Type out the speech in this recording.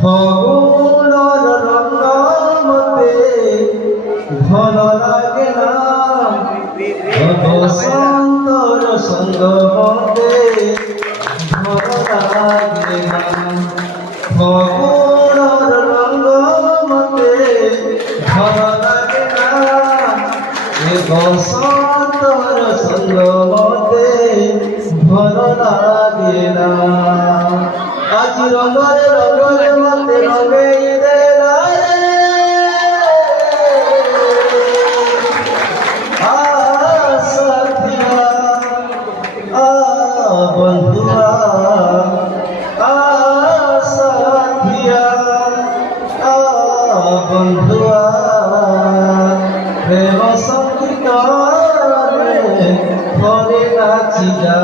ফাগুণর রঙ মতে ভাল লাগে না, বসন্তর সঙ্গ মতে ভাল লাগে না। ফাগুণর রঙ মতে ভাল লাগে না, বসন্তর সঙ্গ মতে ভাল লাগে না। আজ রঙরে রঙরে মতে রঙে দেলা সাথিয়া বন্ধুয়া সাথিয়া বন্ধুয়া প্রেম সঙ্গীত ঘরে নাচি যা।